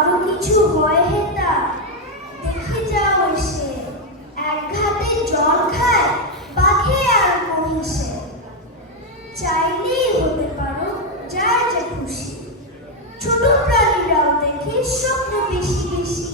আরো কিছু হয় হেতা, দেখে যাও এসে, এক ঘাটে জল খায় বাঘে আর মহিষে। চাইলেই হতে পারো যার যা খুশি, ছোট প্রাণীরাও দেখে স্বপ্ন বেশি বেশি।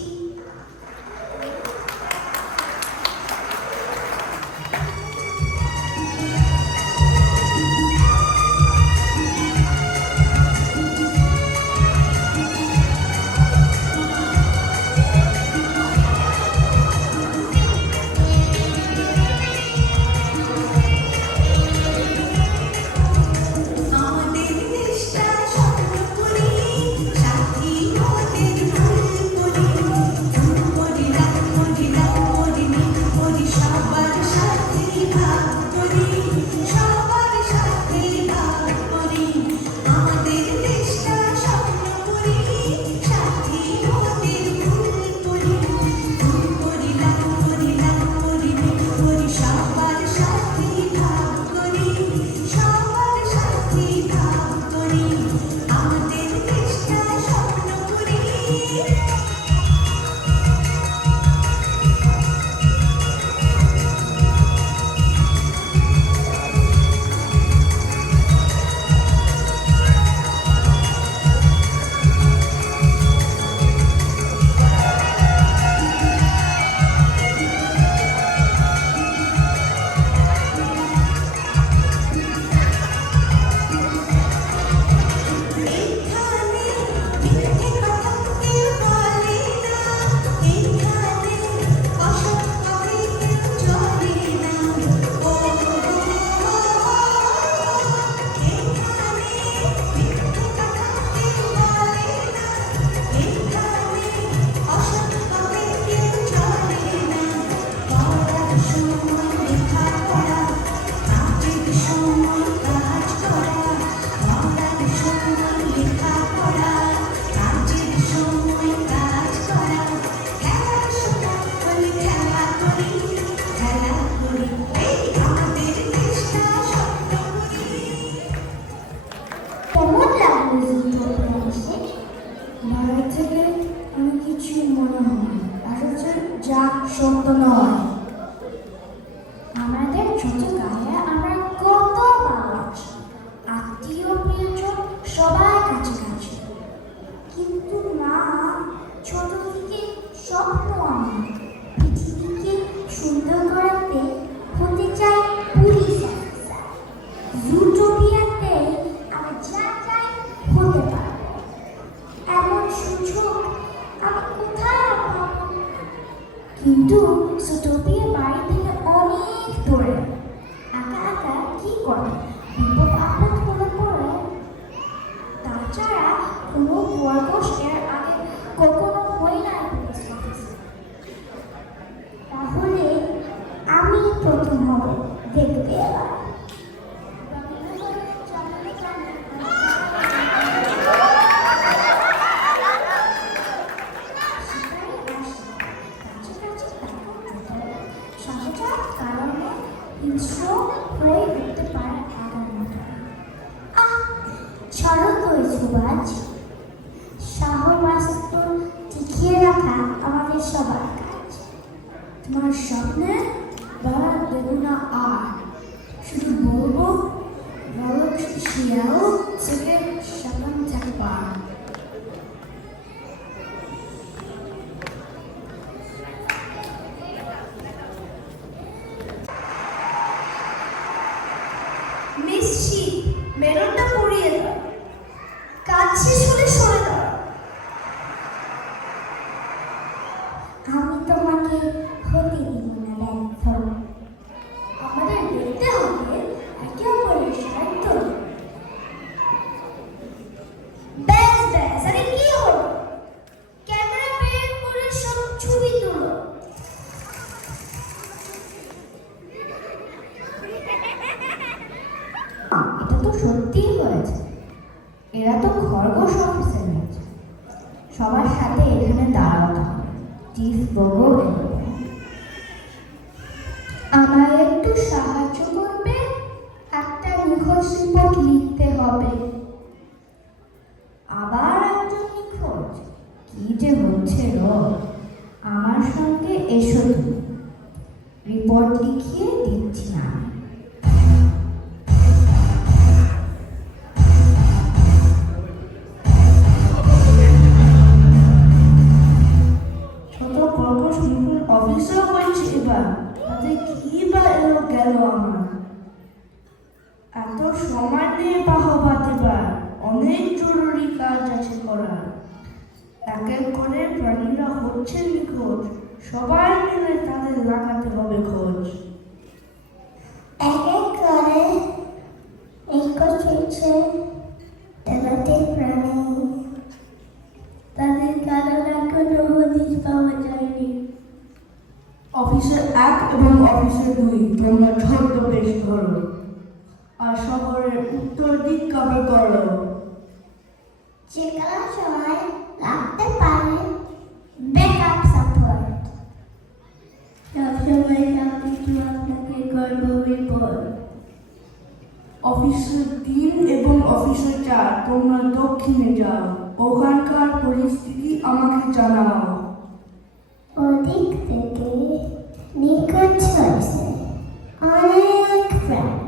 সত্য নয়, আমাদের ছোট গায়ে আমরা কত মানুষ, আত্মীয় প্রিয়জন সবাই কাছাকাছি, কিন্তু না, ছোট থেকে স্বপ্ন আমার পৃথিবীকে সুন্দর করতে হতে চাই পুলিশ অফিসার। ইউটোপিয়াতে আমি যা চাই হতে পারবো, এমন সুযোগ আমি কোথায় পাবো? কিন্তু সুটোপিয়া বাড়ি থেকে অনেক দূরে, একা একা কি করে, বিপদ আপদ হলে পড়ে। তাছাড়া কোনো বয়স এর আগে কখনো হই না পুলিশ অফিসার। তাহলে আমি প্রথম হব, দেখবে এবার। টিকিয়ে রাখা আমাদের সবার কাজ। তোমার স্বপ্নে বলা দেব না আর, শুধু বলবো বড় শিয়াল থেকে সাবধান থাকবা। মিষ্টি মেরুনটা পরিয়ে দাও, কাজ শেষ হলে সরে দাও। আমি তোমাকে হতে দিব না ব্যর্থ, আমাদের দেখতে হবে একে অপরের স্বার্থ। ব্যাস ব্যাস, আরে কি হলো? ক্যামেরা বের করে সব ছবি তুলো। এটা তো সত্যিই হয়েছে, এরা তো খরগোশ অফিসের হয়েছে। সবার সাথে এখানে দাঁড়াতে হবে, চিফ বগো আমায় একটু সাহায্য করবে, একটা নিখোঁজ রিপোর্ট লিখতে হবে। আবার একজন নিখোঁজ? কি যে হচ্ছে রোজ, আমার সঙ্গে এসো তুমি, রিপোর্ট লিখিয়ে দিচ্ছি আমি। ছোট কর্কশ মুখের অফিসও বলছে এবার, তাতে কি বা এলো গেল আমার। এত সময় নিয়ে বাহবাদ এবার, অনেক জরুরি কাজ আছে করার। এক এক করে প্রাণীরা হচ্ছে নিখোঁজ, সবাই মিলে তাদের লাগাতে হবে খোঁজ। এক এক করে নিখোঁজ হচ্ছে তেলাতে প্রাণী, তাদের কারণ এখনো হদিশ পাওয়া যায়নি। অফিসার 1 এবং অফিসার 2 তোমরা ছদ্মবেশ ধরো আর শহরের উত্তর দিক কভার করো। যে কোনো সময় লাগতে পারে ব্যাকআপ সাপোর্ট। সবসময় সবকিছু আপনাকে করবো রিপোর্ট। অফিসার 3 এবং অফিসার 4 তোমরা দক্ষিণে যাও, ওখানকার পরিস্থিতি আমাকে জানাও। ওদিক থেকে নিখোঁজ হয়েছে অনেক প্রাণী,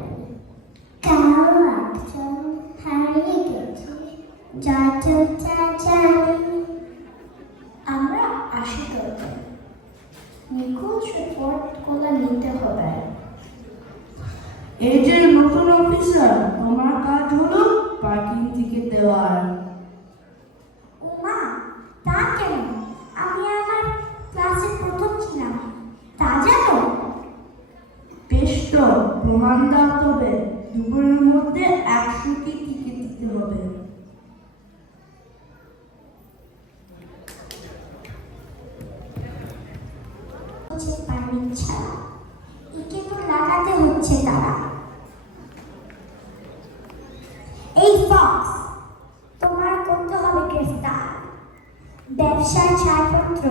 কারো একজন হারিয়ে গেছে, যার চর্চা জানি। আমরা আসি দরকার, নিখোঁজ রিপোর্ট গুলো নিতে হবে। এই যে নতুন অফিসার, তোমার কাজ হলো পার্কিং টিকিট দেওয়ার। উমা, তা কেন? আমি আমার ক্লাসে প্রথম ছিলাম, তা জানো? বেশ তো, প্রমাণ দাও তবে। দুপুরের মধ্যে 100টি টিকিট দিতে হবে। হচ্ছে পারমিট ছাড়া একে তো লাগাতে হচ্ছে তারা। এই ফক্স, তোমার করতে হবে গ্রেফতার। ব্যবসার ছাড়পত্র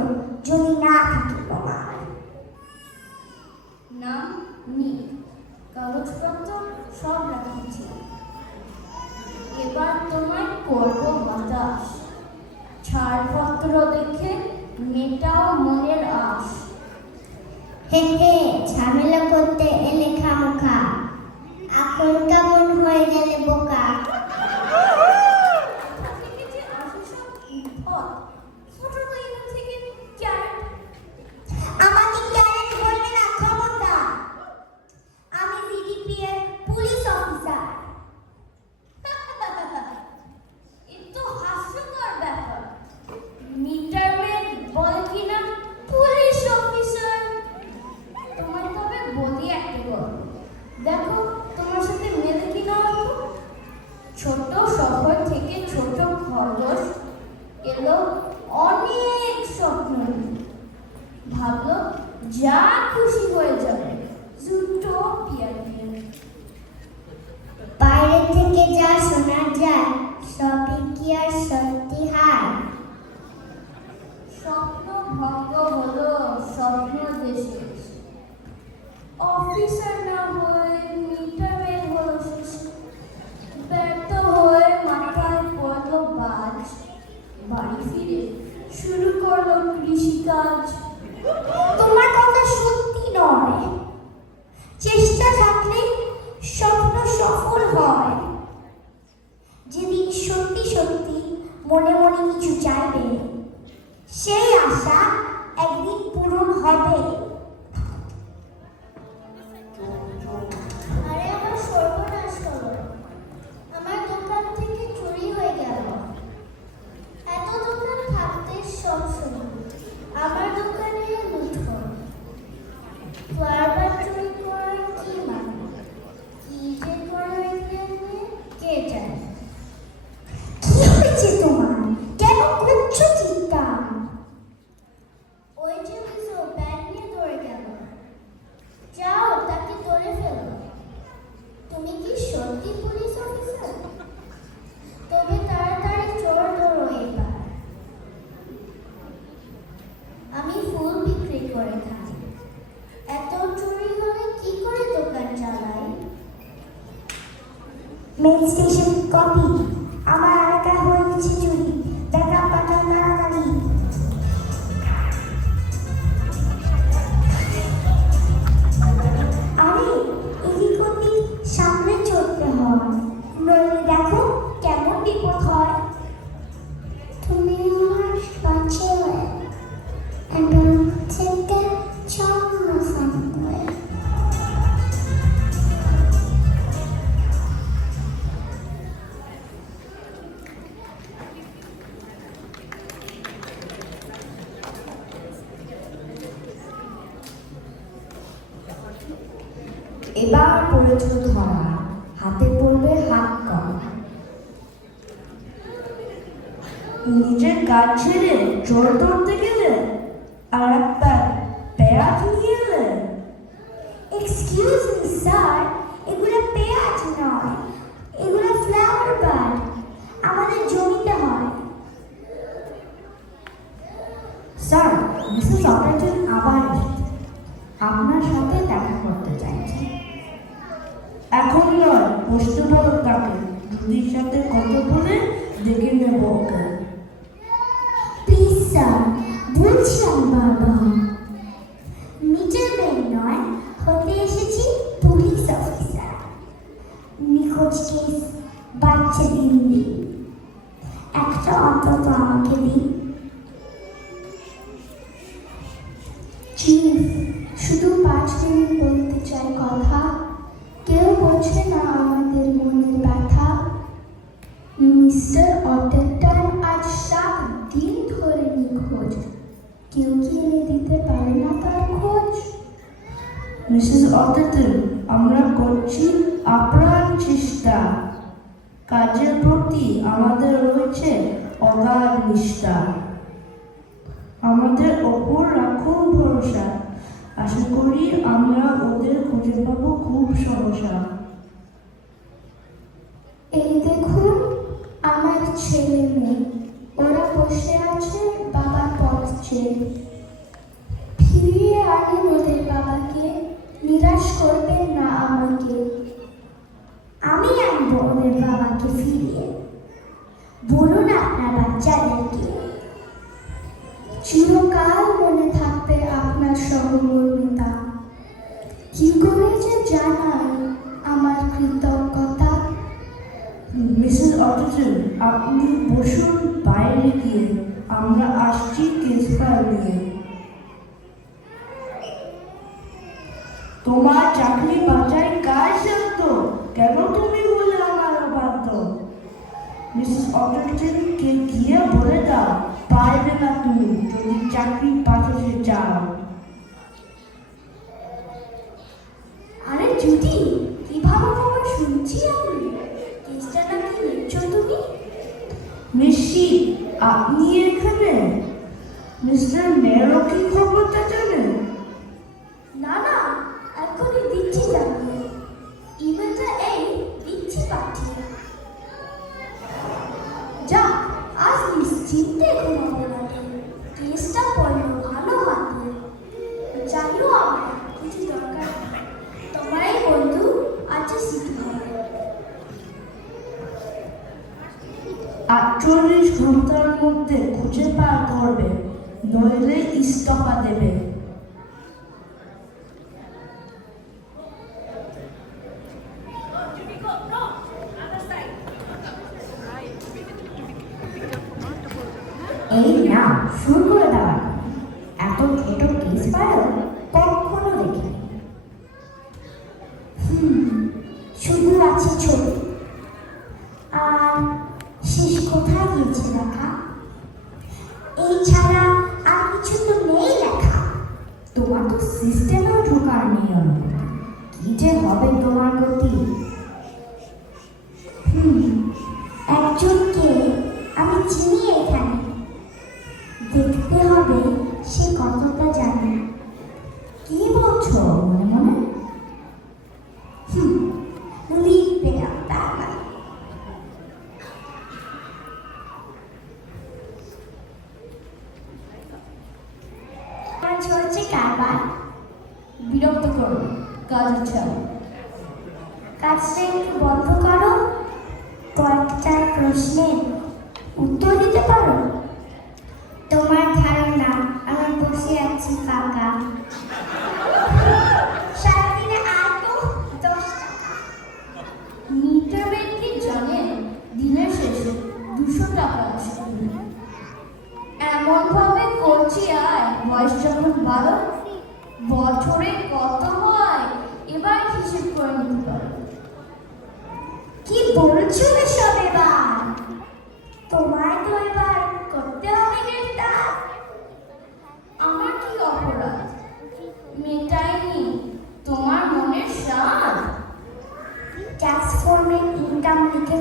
যদি না থাকে তোমার। নাম নি, কাগজপত্র সব রাখছি, এবার তোমায় করব বাতাস, ছাড়পত্র দেখে মেটাও মনের আশ। হে হে, ঝামেলা করতে এলে খামোখা, এখন কেমন হয়ে গেলে বোকা। আমাকে ক্যারেট বলবে না, খবরদার। আমি জিডিপি এর পুলিশ অফিসার। এ তো হাস্যকর ব্যাপার, মিটারম্যান বলে কিনা পুলিশ অফিসার। তোমায় তবে বলি একটা গল্প, দেখো তোমার সাথে মেলে কিনা অল্প। ছোট শহর থেকে ছোট খরগোশ এলো অনেক স্বপ্ন নিয়ে। ভাবলো যা খুশি হয়ে যাবে জুটোপিয়া নিয়ে। বাইরে থেকে যা শোনা যায় সবই কি আর সত্যি হয়? স্বপ্ন ভঙ্গ হলো স্বপ্ন দেশে, অফিসার না হয়ে মিটারম্যান হলো শেষে। ব্যর্থ হয়ে মাথায় পড়লো বাজ, বাড়ি ফিরে শুরু করলো কৃষিকাজ। তোমার কথা সত্যি নয়, চেষ্টা থাকলে স্বপ্ন সফল হয়। যেদিন সত্যি সত্যি মনে মনে কিছু চাইবে, সেই আশা একদিন পূরণ হবে। আরে আমার সর্বনাশ হলো, আমার দোকান থেকে চুরি হয়ে গেল। এত দোকান থাকতে সব সময় আমার দোকানে লুট হয়। বারবার চুরি করার কি মানে? কি যে করে এখানে কে জানে। কি হয়েছে তোমার? কেন করছো চিৎকার? ওই যে মিসো ব্যাগ নিয়ে দৌড়ে গেল, যাও তাকে ধরে ফেলো। তুমি কি সত্যি পুলিশ অফিসার? তবে তাড়াতাড়ি চোর ধরো এবার। আমি ফুল বিক্রি করে খাই, এত চুরি হলে কি করে দোকান চালাই? মেন স্টেশন কপি, আমার এলাকায় হয়ে গেছে চুরি, ব্যাকআপ পাঠান তাড়াতাড়ি। এবার পড়েছ ধরা, হাতে পড়বে হাত করা। নিজের কাজ ছেড়ে জোর ধরতে গেলে আর একটা পেঁয়াজ নিয়ে এলে। এক্সকিউজ মি স্যার, এগুলো পেঁয়াজ নয়, এগুলো ফ্লাওয়ার বাড, আমাদের জমিতে হয়। স্যার, মিসেস অটারটন আবার এসেছে, আপনার সাথে দেখা করতে চাইছে। এখন নয়, বসতে বলো তাকে। দিদির সাথে কথা বলে দেখে নেব ওকে। প্লিজ স্যার, বলছি আমি বারবার, মিডলম্যান নয়, হতে এসেছি পুলিশ অফিসার। নিখোঁজ কেস বাচ্চা দিন দিন, একটা অন্তত আমাকে দিন। চিফ, শুধু 5 মিনিট বলতে চাই কথা, কেউ বোঝে না আমাদের মনের ব্যথা। মিস্টার অটারটন আজ 7 দিন ধরে নিখোঁজ, কেউ কি এনে দিতে পারে না তার খোঁজ? মিসেস অটারটন, আমরা করছি আপ্রাণ চেষ্টা। কাজের প্রতি আমাদের রয়েছে অগাধ নিষ্ঠা। আমাদের ওপর রাখুন ভরসা, আশা করি আমরা ওদের খুঁজে পাবো খুব সহসা। এই দেখুন আমার ছেলে মেয়ে, ওরা বসে আছে বাবার পথ চেয়ে। ফিরিয়ে আনুন ওদের বাবাকে, নিরাশ করবেন না আমাকে। আমি আনবো ওদের বাবাকে ফিরিয়ে, বলুন আপনার বাচ্চাদেরকে। চিরকাল মনে থাকবে আপনার সহমর্মিতা, কি করে যে জানাই আমার কৃতজ্ঞতা। মিসেস অটারটন, আপনি বসুন বাইরে গিয়ে, আমরা আসছি কেস ফাইল নিয়ে। তোমার চাকরি বাঁচাই কাজ শান্ত, কেন তুমি বলে আমার অবাধ্য? মিসেস অটারটনকে গিয়ে বলে দাও, পারবে না তুমি যদি চাকরি বাঁচাতে চাও। আরে জুটি, কি ভালো খবর শুনছি আমি, কেসটা নাকি নিচ্ছ তুমি? মিসি, আপনি এখানে? মিস্টার মেয়রও কি খবরটা জানেন? না না, এখনই দিচ্ছি জানিয়ে, ইমেলটা এই দিচ্ছি পাঠিয়ে। যাক, আজ নিশ্চিন্তে ঘুমাবো রাতে, কেসটা পড়লো ভালো হাতে। জানিও আমার কিছু দরকার নেই, তোমারই বন্ধু আছে সিটি ঘরে। 48 ঘন্টার মধ্যে খুঁজে বার করবে, নইলে ইস্তফা দেবে। এই না, শুরু করে দেওয়া। এত ছোট কেস ফাইল কখনো দেখিনি। শুধু আছে ছবি, আর শেষ কোথায় গিয়েছে লেখা? এই ছাড়া আর কিছু তো নেই লেখা। তোমার তো সিস্টেমেও ঢোকার নিয়ম, কি যে হবে তোমার গতি। একজনকে আমি চিনি এখানে, দেখতে হবে সে কতটা জানে। কি বলছো মনে মনে? লিখবে না তার মানে। আমার চলছে কারবার, বিরক্ত করো, কাজ হচ্ছে আমার। কাজটা একটু বন্ধ করো, কয়েকটা প্রশ্নের উত্তর দিতে পারো? তোমার ধারণা আমি বসে আছি ফাঁকা, সারাদিনে আর তো 10 টাকা। মিটারম্যান কি জানেন দিনের শেষে 200 টাকা আসে। এমন ভাবে করছি আয়, বয়স যখন 12, বছরে কত হয় এবার হিসেব করে নিতে পারো। কি বলছো এসব এবার? তোমায় তো এবার করতে হবে গ্রেফতার। আমার কি অপরাধ? মেটাইনি তোমার মনের স্বাদ।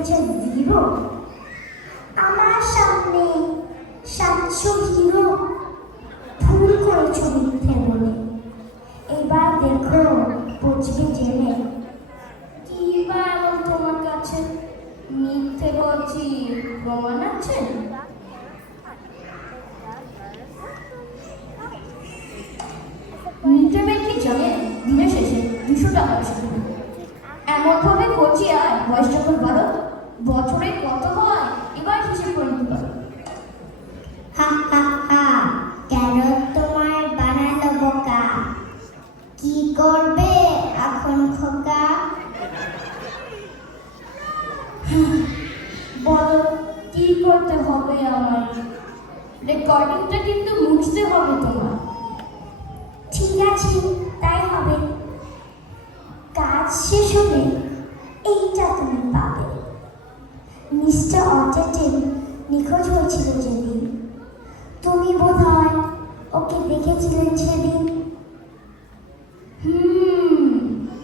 হয়েছে 0। আমার সামনে 700 হিরো ভুল করেছ মিথ্যে বলে। এবার দেখো বুঝবে জেনে। কি বা এমন তোমার কাছে? মিথ্যে বলছি প্রমাণ আছে? মিথ্যে কি জানে দিনের শেষে 200 টাকা আসে। এমন ভাবে করছি আর বয়স যখন 12, বছরে কত হয় এবার হিসেব করে নিতে পারো। হা হা হা, কেন তোমার বানালো বোকা? কি করবে এখন খোকা? বলো কি করতে হবে আমার? রেকর্ডিংটা কিন্তু মুছতে হবে তোমার। ঠিক আছে, তাই হবে। কাজ শেষ হলে এইটা তুমি পাবে। মিস্টার অটেটেন নিখোঁজ হয়েছিল যেদিন, তুমি বোধহয় ওকে দেখেছিলেন সেদিন।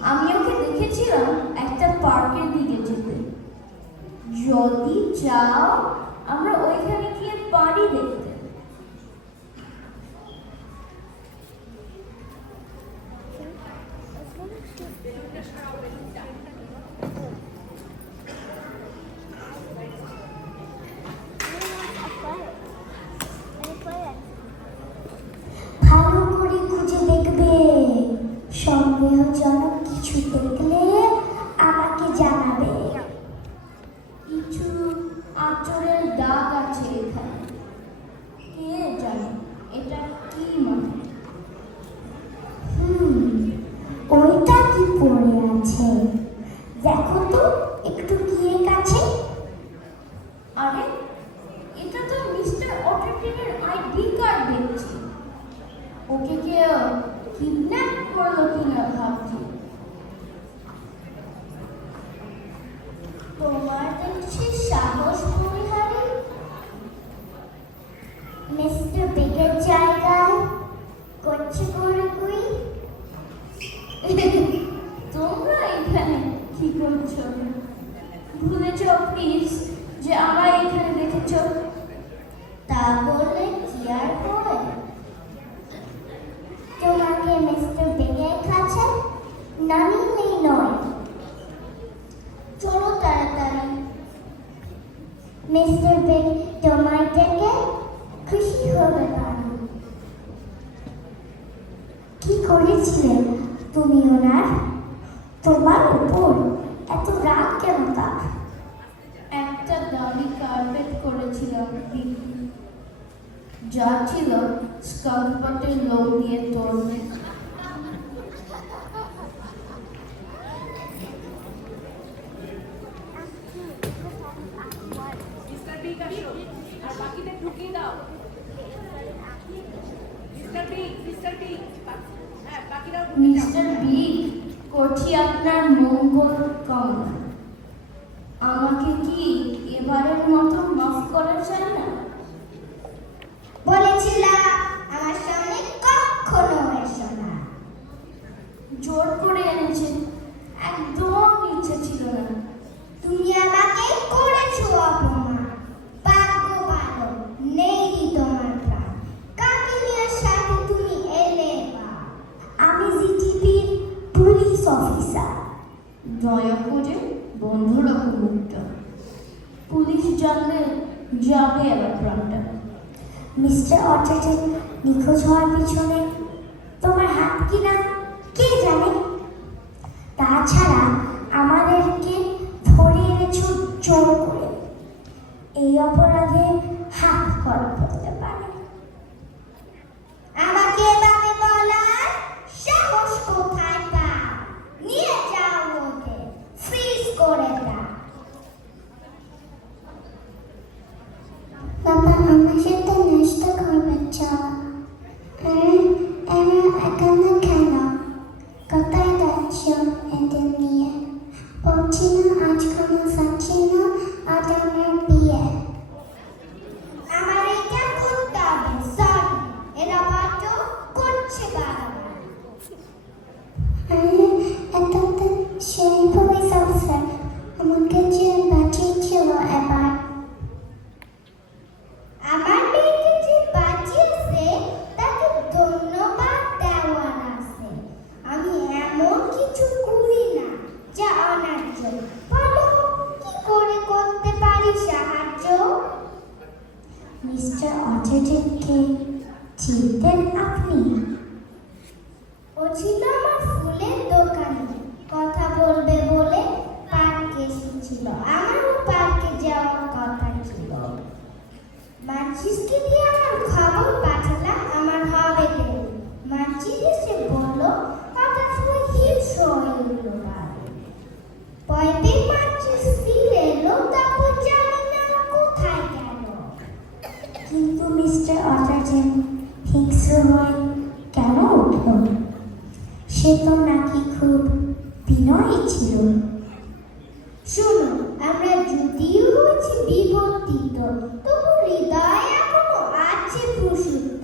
আমি ওকে দেখেছিলাম একটা পার্কের দিকে যেতে। যদি চাও আমরা ওইখানে গিয়ে পারি দেখতে। ভালো করে খুঁজে দেখবে। সন্দেহজনক কিছু দেখলে আমাকে জানাবে। কিছু আঁচড়ের দাগ আছে এখানে। কে জানে এটা কি মানে? ওইটা কি পড়ে আছে দেখো তো একটু গিয়ে কাছে। আরে এটা তো মিস্টার অটেটেনের আইডি কার্ড দেখছি। ওকে কেউ কিডন্যাপ করলো কিনা ভাবছি। তোমার দেখছি সাহস পরিহারী। মিস্টার বেগের জায়গায় করছে করে কই? তোমরা এখানে কি করছো? ভুলেছ প্লিজ যে আমরা এখানে দেখেছ? তা বললে কি আর হয়? তোমাকে মিস্টার বেগের কাছে না নিলেই নয়। চলো তাড়াতাড়ি। মিস্টার বেগ তোমায় দেখে খুশি হবে পারো। কি করেছিলে তুমি ওনার? তোমার উপর এত রাগ কেন তার? একটা দামি কার্পেট করেছিলাম বিক্রি, যা ছিল স্কালপটের লোক দিয়ে তৈরি। মিস্টার বিগ আসো আর বাকিদের ঢুকিয়ে দাও। মিস্টার বিগ হ্যাঁ বাকিরাও ঢুকিয়ে দাও। মিস্টার বিগ, করছি আপনার মঙ্গল কামনা। আমাকে কি এবারের মতো মাফ করা যায় না? বলেছিলাম আমার সামনে কখনো এসো না। জোর করে এনেছে, একদম ইচ্ছে ছিল না। তুমি আমাকে করেছো অপমান। ভাগ্য ভালো নেই তোমার প্রাণ। কাবিলিয়ার সাথে তুমি এলে বা। আমি জিটিভির পুলিশ অফিসার। দয়া করে বন্ধ রাখো মুখটা। পুলিশ জানলে যাবে এবার প্রাণটা। মিস্টার অটেটেন নিখোঁজ হওয়ার পিছনে তোমার হাত কিনা কে জানে? তাছাড়া আমাদেরকে ধরে এনেছো জোর করে। এই অপরাধে হাত করা পড়তে পারে। আমাকে এভাবে বলার সাহস কোথায় পাও? নিয়ে যাও ওকে, ফ্রিজ করে দাও। বাবা আমার সাথে নাস্তা করবে চল। এখানে কেন? কোথায় যাচ্ছ এদের নিয়ে? বলছি না আজ কোনো যাচ্ছি না, আজ আমার বিয়ে। চিনতেন আপনি? ও ছিল আমার ফুলের দোকানে, কথা বলবে বলে পার্কে এসেছিল। আমারও পার্কে যাওয়ার কথা ছিল। মার্চিসকে দিয়ে আমার খবর পাঠালাম আমার হবে দেরি। মার্চিস এসে বলল হঠাৎ করে হিংস হয়ে উঠল বাড়ি। পয়তে মার্চিস ফিরে এলো, তারপর জানি না কোথায় গেল। কিন্তু মিস্টার অটারটেন হিংস্র হয়ে কেন উঠল? সে তো নাকি খুব বিনয়ী ছিল। শুনো, আমরা যদিও হয়েছি বিবর্তিত, তবু হৃদয় এখনো আছে প্রসূত।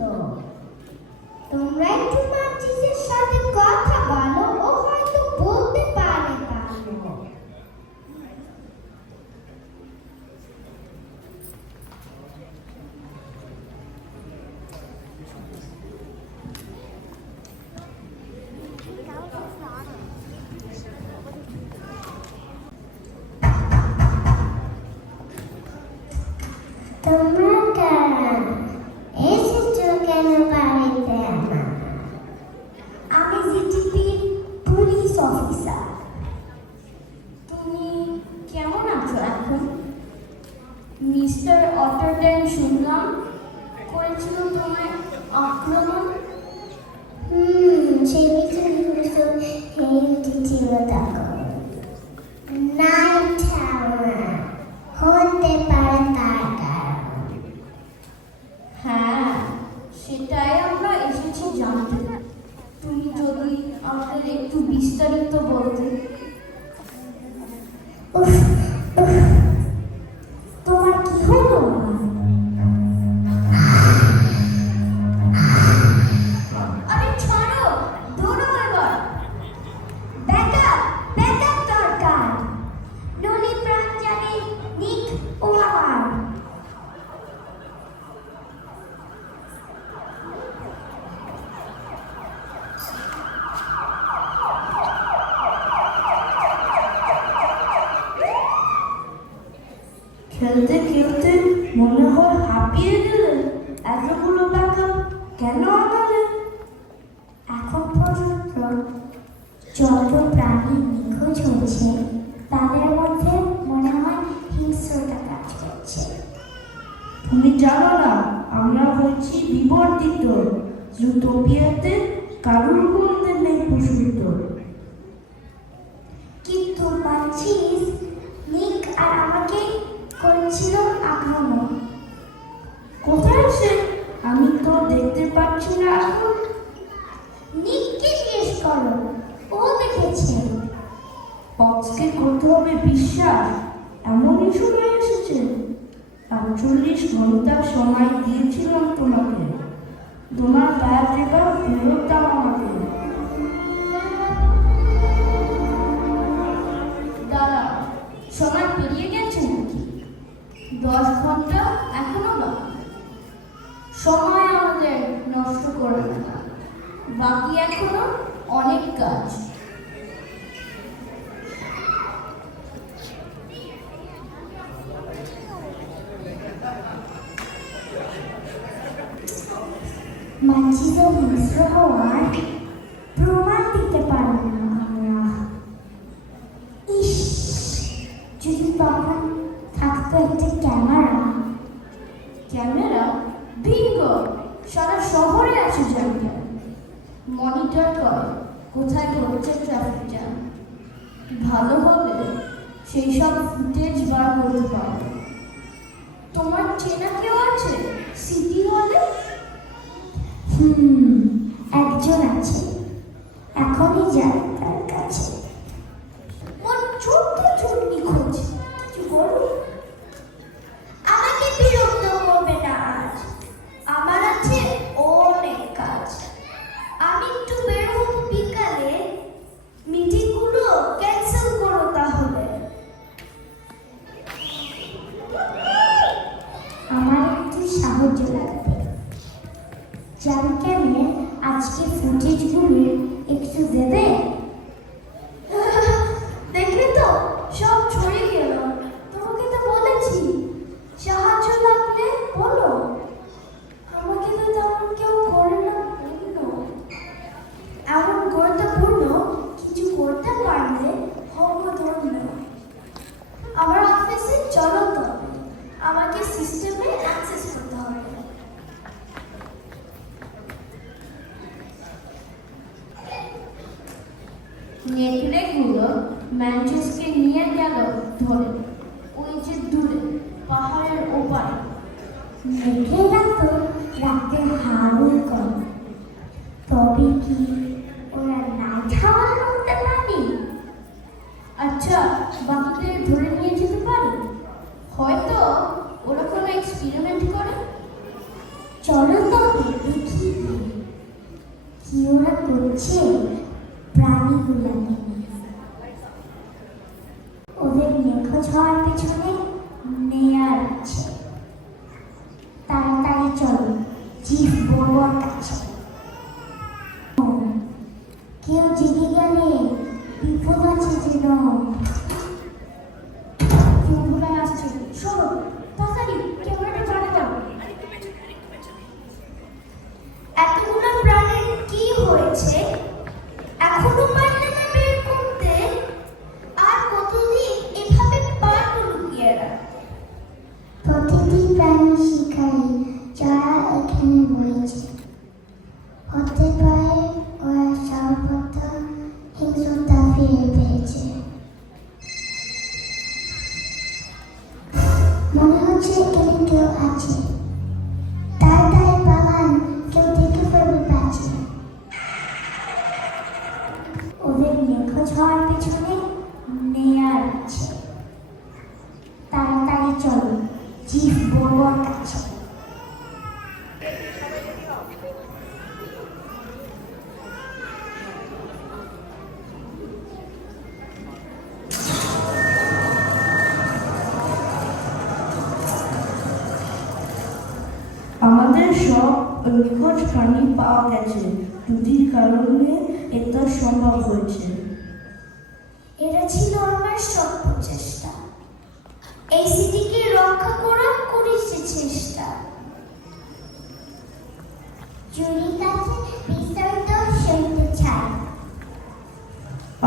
তোমরা একটু মার্চিসের সাথে কথা বলো, ও হয়তো বলতে পারে ভালো। তোমরা কারা? এসেছো কেন বাড়িতে আমার? আমি জিটিপির পুলিশ অফিসার। তুমি কেমন আছো এখন? মিস্টার অটারটেন শুনলাম করেছিল তোমায় আক্রমণ। সে কিছু হেলদি ছিল তখন। নাইট হতে পারে তার কারণ। হ্যাঁ, সেটাই আমরা এসেছি জানতে। তুমি যদি আমাদের একটু বিস্তারিত বলতে। উফ, উফ, তোমার কি হলো? আরে ছাড়ো, দৌড়ো এবার। ব্যাকআপ দরকার। নলি প্রাণ জানে নিক ও আমার। খেলতে খেলতে মনে হয় হাঁপিয়ে গেলে। এতগুলো ব্যাকআপ কেন আনালে? এখন পর্যন্ত যত প্রাণী নিখোঁজ হয়েছে তাদের মধ্যে মনে হয় হিংস্রতা কাজ করছে। তুমি জানো না, আমরা হয়েছি বিবর্তিত। জুটোপিয়াতে কারুর মধ্যে নেই প্রসূত। কিন্তু মার্চিস নিক আর আমাকে করেছিল আক্রমণ। কোথায় সে? আমি তো দেখতে পাচ্ছি না এখন। নিককে জিজ্ঞেস করো, ও দেখেছে। বক্সকে করতে হবে বিশ্বাস। এমনই সময় এসেছে। ৪৮ ঘন্টা সময় দিয়েছিলাম তোমাকে। তোমার বায়োডাটা ফেরত দাও আমাকে। দাদা, সময় পেরিয়ে গেছে নাকি? 10 ঘন্টা এখনো বাকি। সময় আমাদের নষ্ট করে না, বাকি এখনো অনেক কাজ। মার্চিসের হিংস্র হওয়ার প্রমাণ দিতে পারবো না আমরা। ইস, যদি তখন থাকতো একটা ক্যামেরা। ক্যামেরা? বিঙ্গো! সারা শহরে আছে জায়গা। মনিটর করে কোথায় ঘটছে ট্রাফিক জ্যাম। ভালো হবে সেই সব ফুটেজ বার করতে পারবে। তোমার চেনা কেউ আছে সিটি হলে? একজন আছে, এখনই যাই তার কাছে। ওর ছোট্ট ছোট নিখোঁজ, কিছু বলো। আমাকে বিরক্ত করবে না আজ, আমার আছে অনেক কাজ। আমি একটু বেরোব বিকালে, মিটিংগুলো ক্যান্সেল করো তাহলে। আমার একটু সাহায্য লাগবে। জানকে আজকে ফুটেজগুলো একটু দেবে? দেখলে তো সব ছড়িয়ে গেল। তোমাকে তো বলেছি সাহায্য লাগলে বলো। আমাকে তো তেমন কেউ নেকড়েগুলো ম্যানচেসকে নিয়ে গেল ধরে ওই যে দূরে পাহাড়ের ওপারে। নেকড়েরা তো রাতে হাউল করে, তবে কি ওরা নাইট হাউল করতে পারে? আচ্ছা, বাকিদের ধরে নিয়ে যেতে পারে? হয়তো ওরা কোনো এক্সপেরিমেন্ট করে। চলো তবে দেখি কি ওরা করছে প্রাণীগুলাকে নিয়ে। ওদের নিখোঁজ হওয়ার পেছনে মেয়ার আছে। তাড়াতাড়ি চলো চিফ বড়ুয়ার কাছে। কেউ জেগে গেলে বিপদ আছে যেন। চুলগুলো আসছে, শোনো তাড়াতাড়ি ক্যামেরাটা চালু করো। এতগুলো প্রাণীর কি হয়েছে? এখনো পারলে না বের করতে? আর কতদিন এভাবে পারবো লুকিয়ে রাখতে? প্রতিটি প্রাণী শিকারী যারা এখানে রয়েছে, হতে পারে ওরা সর্বদা হিংস্রতা ফিরে পেয়েছে। মনে হচ্ছে এখানে কেউ আছে। তাড়াতাড়ি পালান, কেউ দেখে ফেলবে পাচ্ছে। ওদের নিখোঁজ হওয়ার পেছনে মেয়ার আছে। তাড়াতাড়ি চলো চিফ বড়ুয়ার কাছে। আমাদের সব নিখোঁজ প্রাণী পাওয়া গেছে। ত্রুটির কারণে এটা সম্ভব হয়েছে। এটা ছিল আমার সব প্রচেষ্টা। এই সিটিকে রক্ষা করার করেছে চেষ্টা। জুরির কাছে বিস্তারিত শুনতে চাই।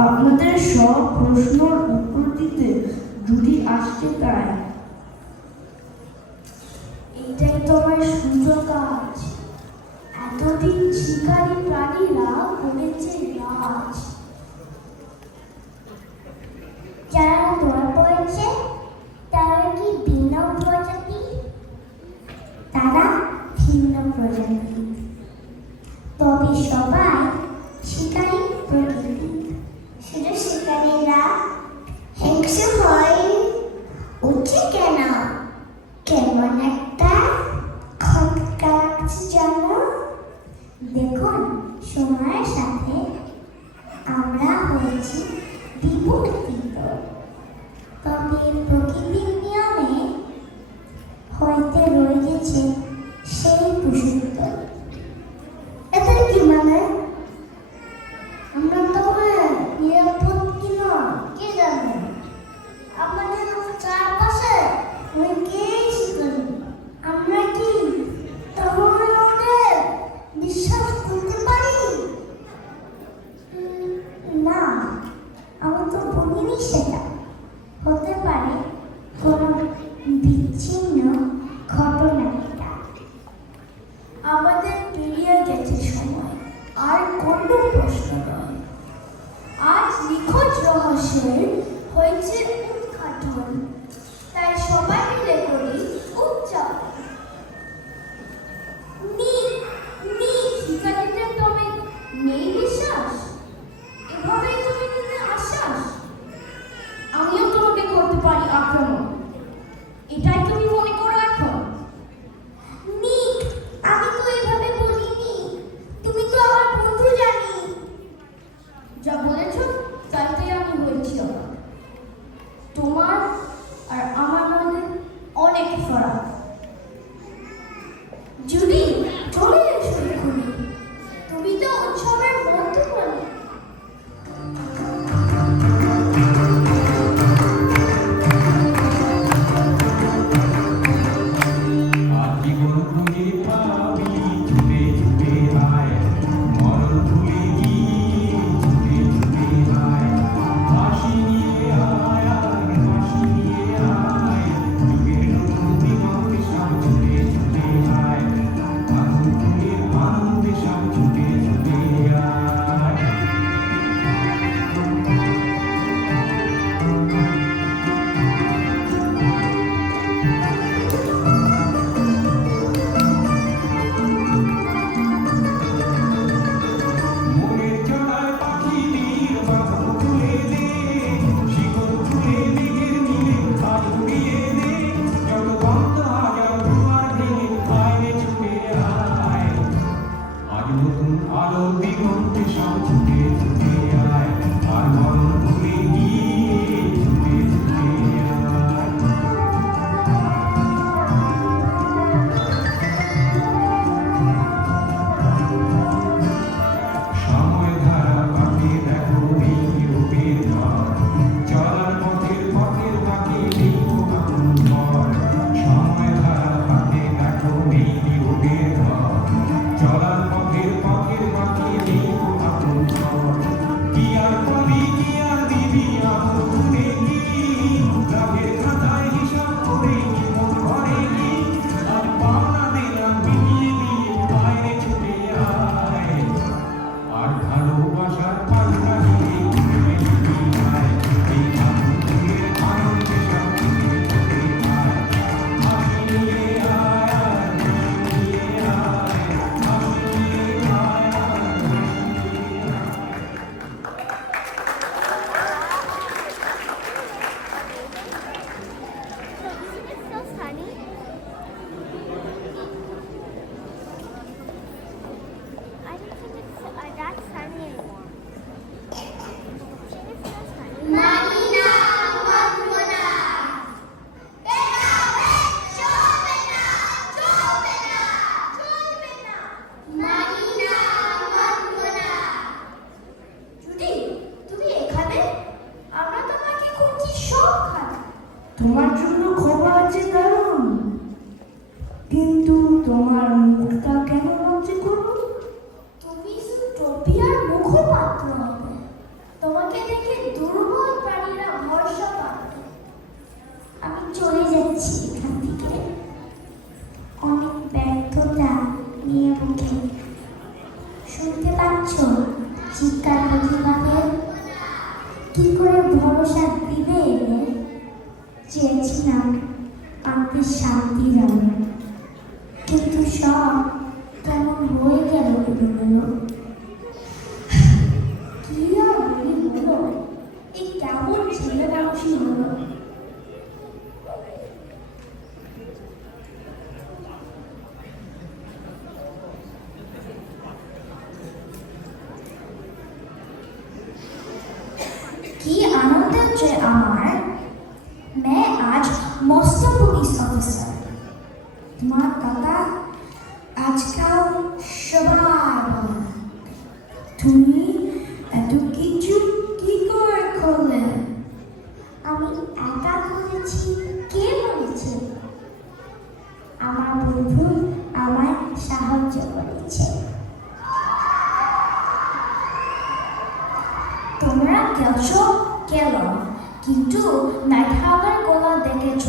আপনাদের সব প্রশ্নের উত্তর দিতে জুরি আসতে চায়। এটাই তোমার সুযোগ আজ। এতদিন শিকারী প্রাণীরা করেছে রাজ। যারা ধরা পড়েছে তারা কি ভিন্ন প্রজাতি? তারা ভিন্ন প্রজাতি, তবে সবাই শিকারী প্রকৃতি। শুধু শিকারীরা হিংস্র হয় উচিত কেন? কেমন একটা খটকা লাগছে জানো? দেখুন, সময়ের সাথে আমরা হয়েছি বিবর্তিত, তবে প্রকৃতির নিয়মে হয়তো রয়ে গেছে সেই পুরুষত্ব। এটা কি মানে? আমরা তো নিরাপদ কিনা কে জানে? আমাদের চারপাশে অনেকেই শিকারী। আমরা কি তাহলে ওদের বিশ্বাস করতে পারি? না, আমি তো বলিনি সেটা। হতে পারে কোনো বিচ্ছিন্ন ঘটনা এটা। আমাদের পেরিয়ে গেছে সময়, আর কোনো প্রশ্ন নয়। আজ নিখোঁজ রহস্যের হয়েছে উদ্ঘাটন, তাই সবাই মিলে করি উদযাপন। শিকারীদের তবে নেই বিশ্বাস? এভাবেই তুমি দিতে আশ্বাস? আমিও তোমাকে করতে পারি আক্রমণ, এটাই তুমি মনে করো এখন? নিক, আমি তো এভাবে বলিনি। তুমি তো আমার বন্ধু জানি। যা বলেছ তাইতেই আমি হয়েছি অবাক। তোমার আর আমার মধ্যে অনেক আলো দিগন্তে সব ছুটে ছুটে আয় আর মরণ ভুলে গিয়ে ছুটে ছুটে আয় সময় ধারা পাখি দেখো এই রূপের ঘর চলার পথের বাকি নেই আপন ঘর সময় ধারা পাখি দেখো এই রূপের ঘর চলার পথের বাকি নেই আপন ঘর কি আর পাবি কি আর দিবি আপন করে কি লাভের খাতায় হিসাব করে কি মন ভরে কি আর পাওনা দিলাম বিলিয়ে দিয়ে বাইরে ছুটে আয় আর ভালোবাসার পাল্টা দিয়ে ঘুরে ঘুরে আয় এই আনন্দের আনন্দে সব ছুটে ছুটে আয় হাসি নিয়ে আয় আর খুশি নিয়ে আয় হাসি নিয়ে আয় আর খুশি নিয়ে আয় Isn't it so sunny? I don't think it's that sunny anymore. It is so sunny. মানিনা মনমনা এভাবে চলবে না চলবে না চলবে না মানিনা মনমনা জুডি, তুমি এখানে? আমরা তোমাকে খুঁজছি সবখানে। তোমার জন্য খবর আছে দারুণ, কিন্তু তোমার মুখটা কেন লজ্জা করো? তুমি জুটোপিয়ার মুখপাত্র হবে। তোমাকে দেখে দুর্বল প্রাণীরা ভরসা পাবে। আমি চলে যাচ্ছি এখান থেকে অনেক ব্যর্থতা নিয়ে মুখে শুনতে পাচ্ছ চিৎকার প্রতিবাদের কি করে ভরসা দিবে এদের? চেয়েছিলাম আমাকে শান্তি যাবে, কিন্তু সব কেমন হয়ে গেল এগুলো। কি আর বলি বলো, এই কেমন ছেলে মানুষই হলো। কি আনন্দ যে আমার, मैं आज मस्त पुलिस ऑफिसर। তোমার দাদা আজকাল সবাই বলে, তুমি এত কিছু কি করে করলে? আমি একা করেছি, কে বলেছে? আমার বন্ধু আমায় সাহায্য করেছে। তোমরা গেছো গেল, কিন্তু নাইট হাউলার গোলা দেখেছ?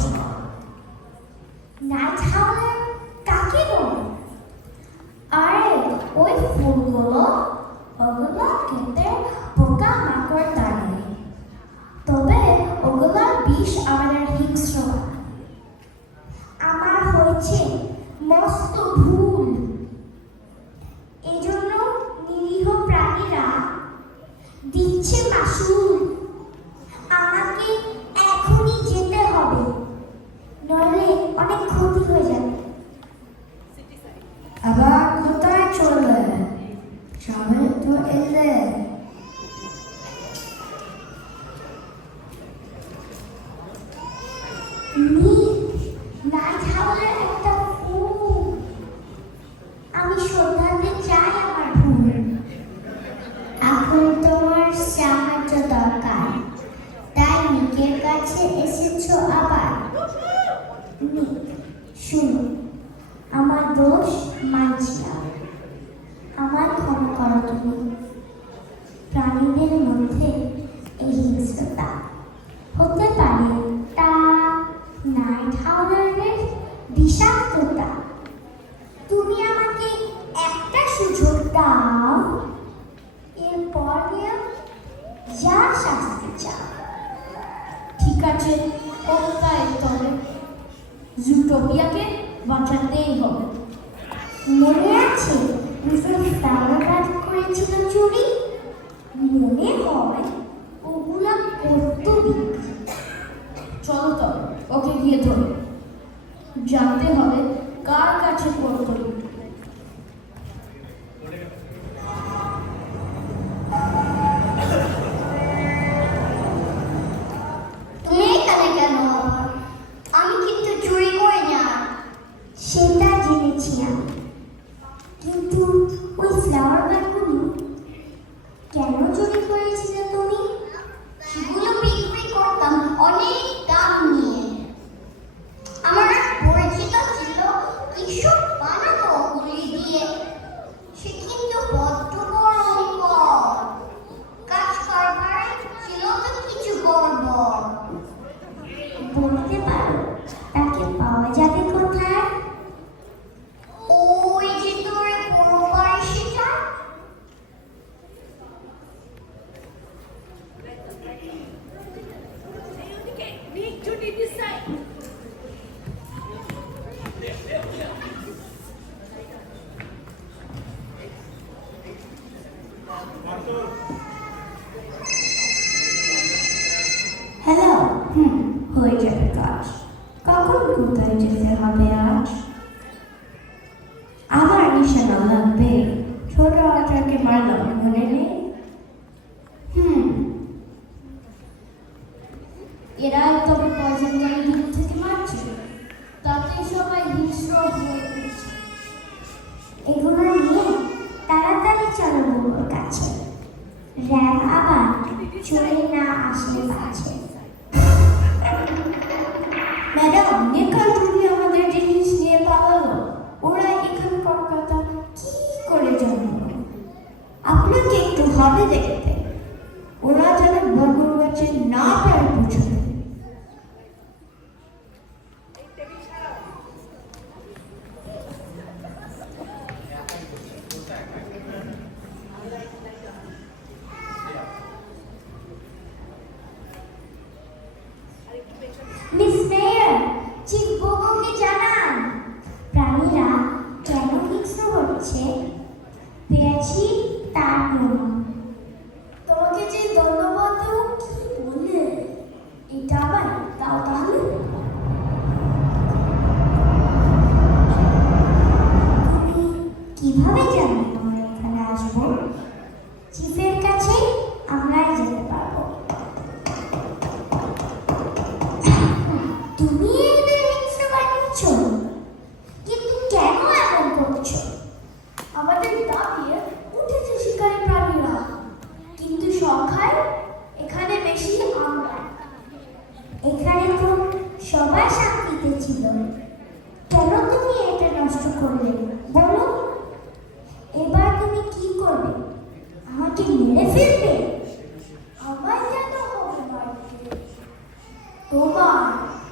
নাইট হাউলার কাকে বলে? আরে ওই ফুলগুলো, ওগুলো খেতে পোকা মাকড় দাঁড়ায়, তবে ওগুলোর বিষ আমাদের হিংস্র বানায়। আমার হয়েছে মস্ত ভুল, এজন্য নিরীহ প্রাণীরা দিচ্ছে মাসুল। আমাকে এখনই যেতে হবে, নইলে অনেক ক্ষতি হয়ে যাবে। আবার কোথায় চললে? সবে তো এলে। নাইট হাউলার একটা ফুল, আমি সন্ধ্যাতে চাই আমার ফুল। এখন তোমার সাহায্য দরকার, তাই নিকের কাছে এসেছো আবার। নিক, শুনো, আমার দোষ মানছি না, আমার ক্ষমা করো তুমি। প্রাণীদের মধ্যে এই হিংস্রতা হতে পারে, তা নাইট হাউলারের বিষাক্ততা। তুমি আমাকে একটা সুযোগ দাও, এরপরে যা শাস্তি চাও। ঠিক আছে, কোথায় তবে? জুটোপিয়াকে বাঁচাতেই হবে। মনে আছে মিসেস ফ্লাওয়ার করেছিল চুরি? মনে হয় ওগুলা করতো বিক্রি। চলো তবে ওকে গিয়ে ধরো। জানতে হবে কার কাছে করতো। কিন্তু ওই ফ্লাওয়ার গাছগুলো কেন চুরি করেছিলে তুমি? সেগুলো বিক্রি করতাম অনেক দাম নিয়ে। আমার এক পরিচিত ছিল কিসব বানাতো ওগুলি দিয়ে। সে কিন্তু বড্ড বড় বিপদ। কাজ করবার ছিল তো কিছু গড়বড়। বলতে পারো তাকে পাওয়া যাবে কোথায়? ওই যে তোর পরবার সেটা। ওদিকে নিক ছুটি দিস সাইড হ্যালো, হয়ে যাবে কাজ। কখন কোথায় যেতে হবে আজ? আমার নিশানা লাগবে। ছোট আচারকে মারলাম, মনে নেই? এরাই তবে পয়জনকারী দিক থেকে মারছে, তাতে সবাই হিংস্র হয়ে উঠছে। এগুলো নিয়ে তাড়াতাড়ি চলো বুড়োর কাছে, র্যাব আবার চলে না আসলে পাচ্ছে। ম্যাডাম, নেকাল চুরি আমাদের জিনিস নিয়ে পালালো। ওরা এখানকার কথা কি করে জানলো? আপনাকে একটু হবে দেখতে। ওরা যেন বগুর গাছে না পারে পৌঁছাতে। মিস মেয়র, চিফ বগুকে জানান প্রাণীরা কেন হিংস্র হচ্ছে। পেয়েছি তার প্রমাণ। তোমাকে যে ধন্যবাদ দেবো কি বলে, এটা আবার দাও তাহলে। তুমি কিভাবে জানো আমরা এখানে আসবো? চিফের কাছে আমরাই যেতে পারবো। তুমি এদের হিংস্র বানিয়েছ, কিন্তু কেন এমন করছো? আমাদের দাবিয়ে উঠেছে শিকারী প্রাণীরা, কিন্তু সংখ্যায় এখানে বেশি আমরা। এখানে তো সবাই শান্তিতে ছিল, কেন তুমি এটা নষ্ট করলে বলো? এবার তুমি কি করবে? আমাকে মেরে ফেলবে? আমায় কেন হবে মারতে? তোমার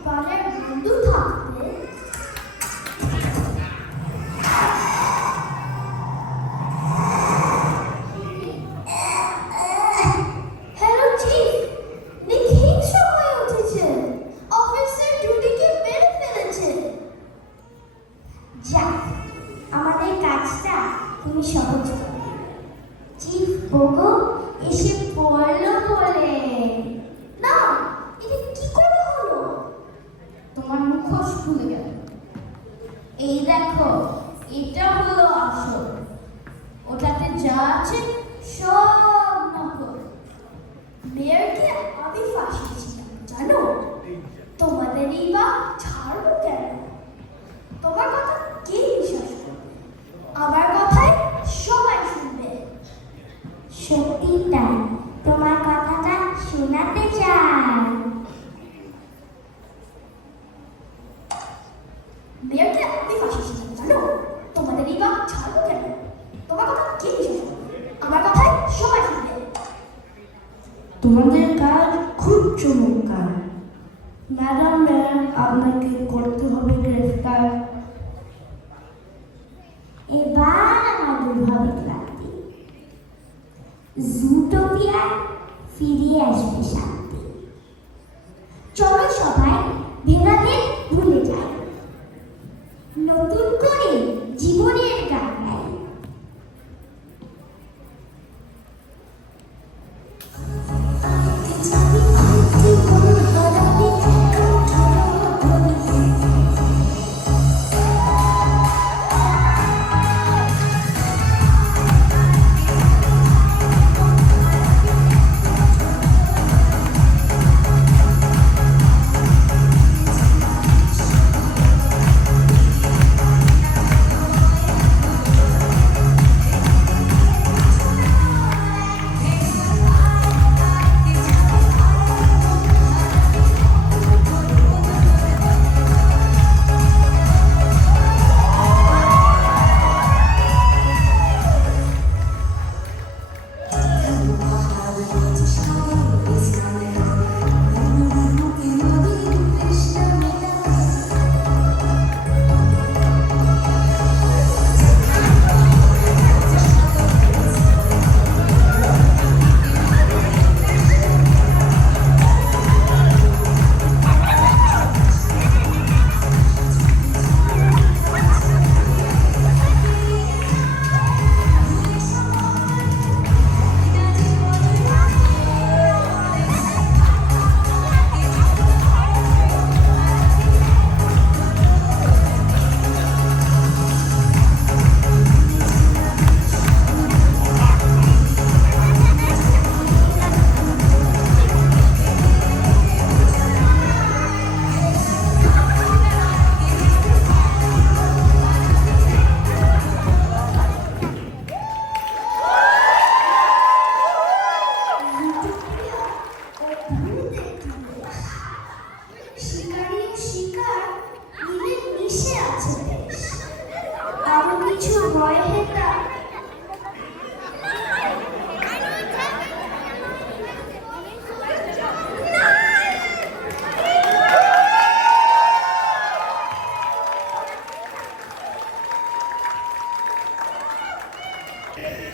প্রাণের বন্ধু থাকতে। হ্যালো চিফ, নিক হিংস্র হয়ে উঠেছে। অফিসের জুডিকে মেরে ফেলেছে। যাক, আমাদের কাজটা তুমি সহজ করো। চিফ বগো এসে পড়লো বলে। না, এটা কি করে হলো? তোমার মুখোশ খুলে গেল। এই দেখো, এটা হলো আসল। ওটাতে যা আছে সব নকল। মেয়রকে আমি ফাঁসিয়েছিলাম জানো। তোমাদেরই বা ছাড়বো কেন? তোমার কথা কে বিশ্বাস করবে? আমার কথায় সবাই শুনবে। সত্যি তাই, তোমার কথাটা শোনাতে চাই। মেয়রকে আমি ফাঁসিয়েছিলাম জানো। তোমাদেরই বা ছাড়বো কেন? তোমার কথা কে বিশ্বাস করবে? আমার কথায় সবাই শুনবে। তোমাদের কাজ খুব চমৎকার। ম্যাডাম, আপনাকে করতে হবে গ্রেফতার। এবার আমাদের হবে ক্রান্তি। জুটোপিয়ায় ফিরে আসবে শান্তি। চলো সবাই ভেড়াদের ভুলে যাই, নতুন করে জীবনের গান গাই।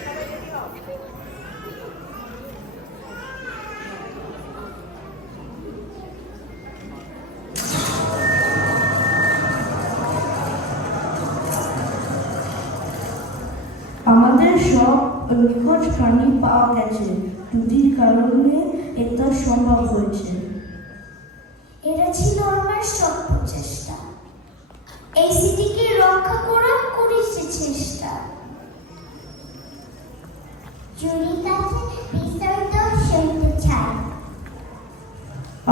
সবাই রেডি হও। আমাদের সব নিখোঁজ প্রাণী পাওয়া গেছে, চুরির কারণে এটা সম্ভব হয়েছে। এটা ছিল আমার সব প্রচেষ্টা। এই সিটিকে রক্ষা করার করেছে চেষ্টা। চুরির কাছে বিস্তারিত শুনতে চাই।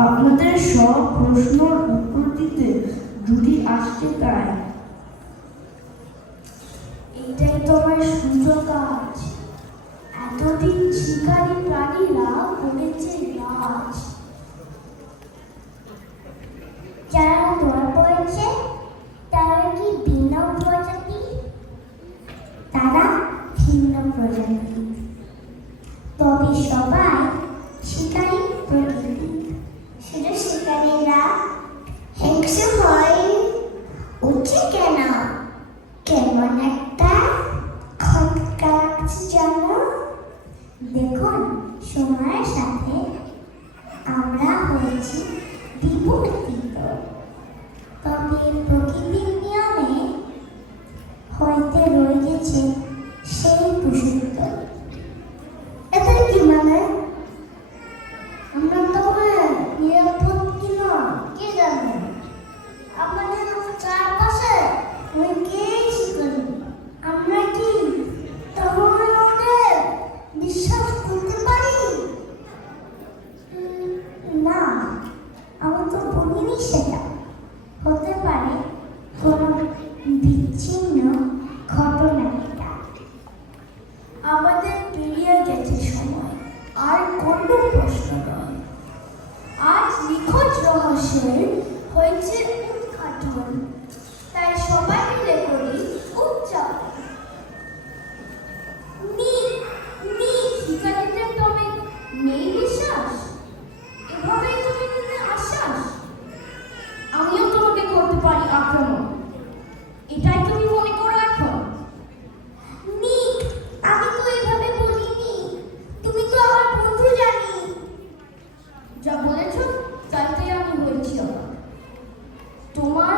আপনাদের সব প্রশ্নের উত্তর দিতে জুড়ি আসতে চায়। এটাই তোমার সুযোগ আজ। এতদিন শিকারী প্রাণীরা করেছে রাজ। যারা ধরা পড়েছে তারা কি ভিন্ন প্রজাতি? তারা ভিন্ন প্রজাতি, তবে সবাই শিকারী প্রকৃতি। শুধু শিকারীরা হিংস্র হয় উঠছে কেন? কেমন একটা খটকা লাগছে জানো? দেখুন, সময়ের সাথে আমরা হয়েছি বিবর্তিত, তবে প্রকৃতির নিয়মে হইতে রয়ে গেছে সেই প্রসূত। এটা কি মানে? আমরা তবে নিরাপদ কিনা কে জানে? আমাদের চারপাশে অনেকেই শিকারী। আমরা কি তাহলে ওদের বিশ্বাস করতে পারি? না, আমি তো বলিনি সেটা। হতে পারে কোনো বিচ্ছিন্ন ঘটনা এটা। আমাদের পেরিয়ে গেছে সময়, আর কোনো প্রশ্ন নয়। আজ নিখোঁজ রহস্যের হয়েছে উদ্ঘাটন, তাই সবাই মিলে করি উদযাপন। শিকারীদের তবে নেই বিশ্বাস? এভাবেই তুমি নিতে আশ্বাস? আমিও তোমাকে করতে পারি আক্রমণ, এটাই তুমি মনে করো এখন? নিক, আমি তো এভাবে বলিনি। তুমি তো আমার বন্ধু জানি। যা বলেছ তাইতেই আমি হয়েছি আবার। তোমার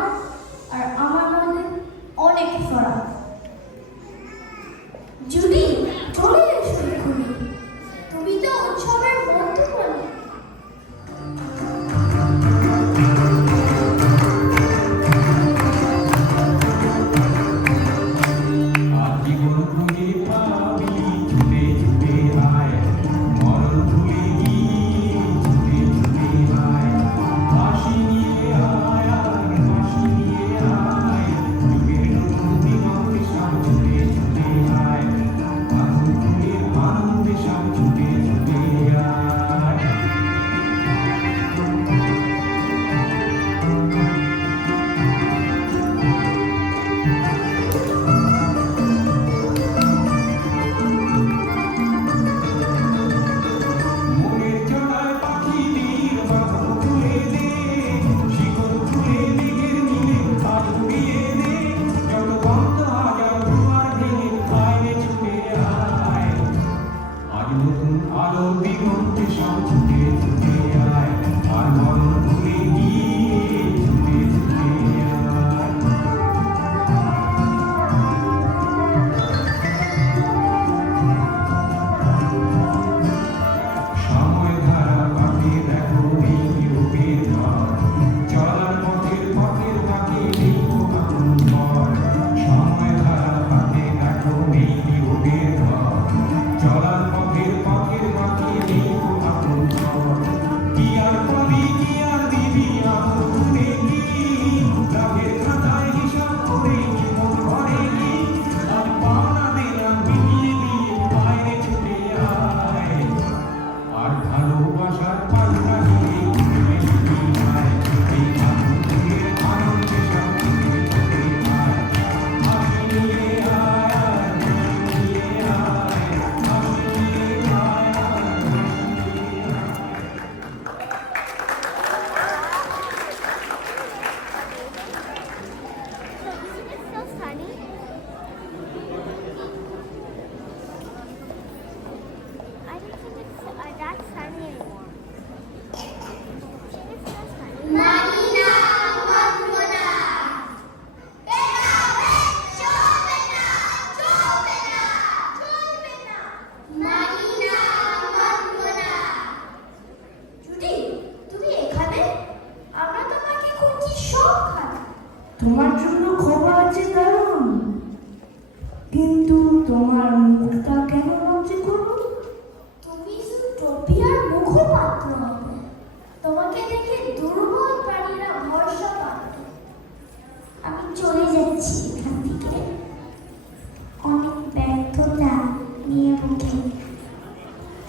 নিয়ে উঠে।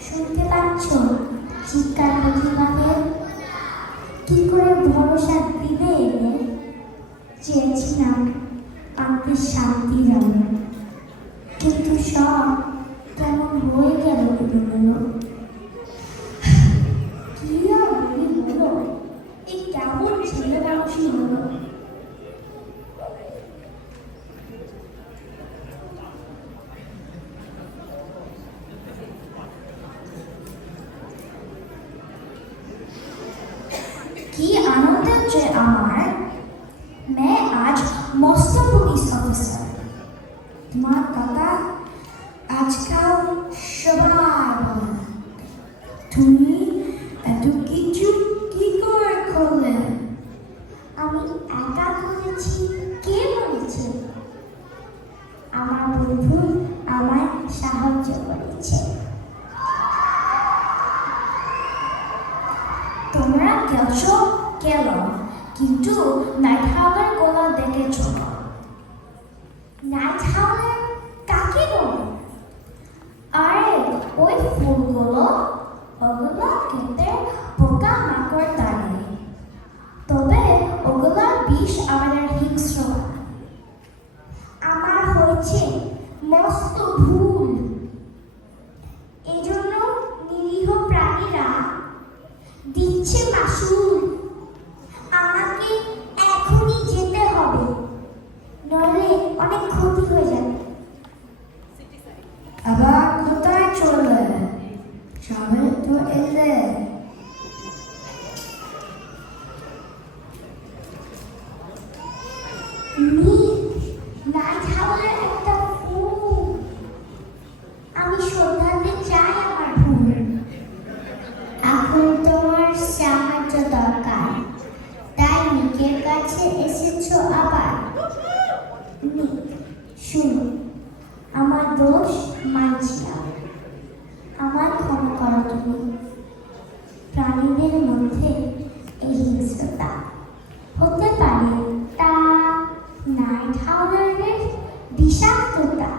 শুনতে পাচ্ছ চিৎকার প্রতিবাদের? কি করে ভরসা দিবে এলে? চেয়েছিলাম আমাকে শান্তি জানো, কিন্তু সব কেমন হয়ে গেল এগুলো। কি আর বলি বলো, এই কেমন ছেলে মানুষই হলো। কি আনন্দ যে আমার, मैं आज मस्त पुलिस ऑफिसर। তোমার কাকা আজকাল সবার বলে। তুমি এত কিছু কি করে করলে? আমি একা করেছি, কে বলেছে? আমার বন্ধু আমায় সাহায্য করেছে। তোমরা গেছো গেল, কিন্তু নাইট হাউলার গোলা দেখেছ? নাইট হাউলার কাকে বলে? আরে ওই ফুলগুলো, ওগুলো খেতে পোকা মাকড় তাড়ে, তবে ওগুলোর বিষ আমাদের হিংস্র বানায়। আমার হয়েছে মস্ত ভুল, এই জন্য নিরীহ প্রাণীরা দিচ্ছে মাসুল। আমাকে এখনই যেতে হবে, নইলে অনেক ক্ষতি হয়ে যাবে। আবার কোথায় চলে? সবে তো এলে। নাইট হাউলার একটা ফুল, আমি সন্ধ্যাতে চাই আমার ফুল। এখন তোমার সাহায্য দরকার, তাই নিকের কাছে এসেছো আবার। নিক, শুনো, আমার দোষ মানছি না, আমার ক্ষমা করো তুমি। প্রাণীদের মধ্যে এই হিংস্রতা হতে পারে, তা নাইট হাউলারের বিষাক্ততা।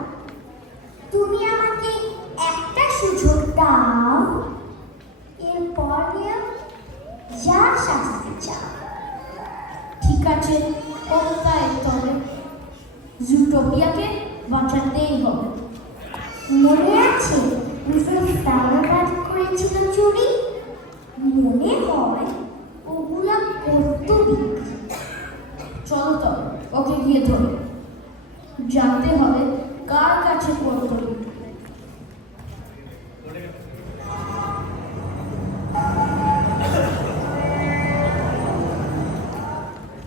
তুমি আমাকে একটা সুযোগ দাও, এরপর যা শাস্তি চাও। ঠিক আছে, কোথায় তবে? জুটোপিয়াকে বাঁচাতেই হবে। মনে আছে মিসেস ফ্লাওয়ারবার্ড করেছিল চুরি? মনে হয় ওগুলা করতো বিক্রি। চলো তবে ওকে গিয়ে ধরে জানতে হবে কার কাছে করতো।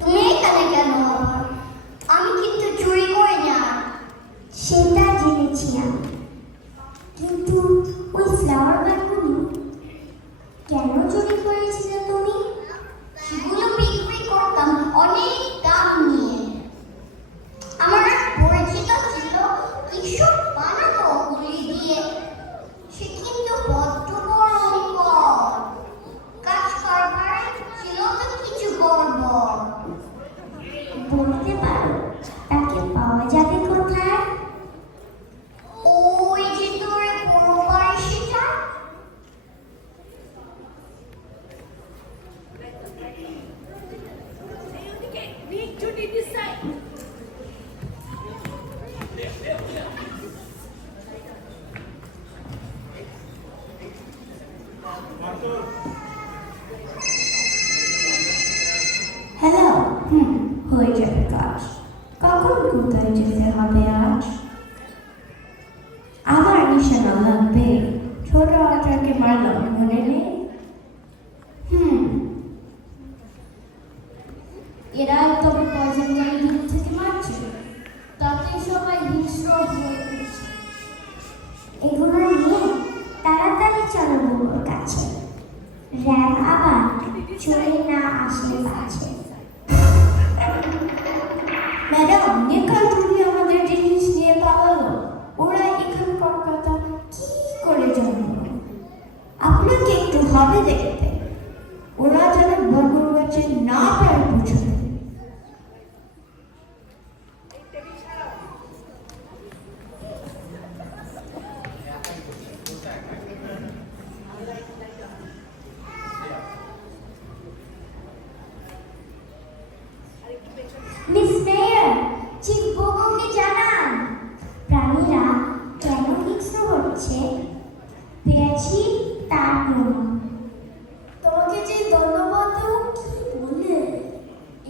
তুমি এখানে কেন আবার? আমি কিন্তু চুরি করি না। সেটা জেনেছি আমি, কিন্তু ওই ফ্লাওয়ার বাটগুলো কেন চুরি করেছিলে তুমি? সেগুলো বিক্রি করতাম অনেক দাম নিয়ে। আমার পরিচিত ছিল কিসব বানাতো ওগুলি দিয়ে। সে কিন্তু বড্ড বড় নিকট। কাজ করবার ছিল তো কিছু গড়বড়। বলতে পারো তাকে পাওয়া যাবে কোথায়? ওই যে তোর বড় বাড়ি সেটা। এই ওদিকে নিক ছুটি দিস সাইড। হ্যালো, হয়ে যাবে কাজ। কখন কোথায় যেতে হবে আজ? আমার নিশানা লাগবে। ছোট আচারকে মারলাম, মনে নেই? এরাই তবে পয়জনকারী দূর থেকে মারছে, তাতে সবাই হিংস্র হয়ে উঠছে। এগুলো নিয়ে তাড়াতাড়ি চলো বউর কাছে, র্যাব আবার চলে না আসলে পাচ্ছে। ম্যাডাম, নেকাল চুরি আমাদের জিনিস নিয়ে পালালো। ওরা এখানকার কথা কি করে জানলো? আপনাকে একটু হবে দেখতে, ওরা যেন বগুর গাছে না পারে পৌঁছাতে। পেয়েছি তার প্রমাণ। তোমাকে যে ধন্যবাদ দেবো কি বললে,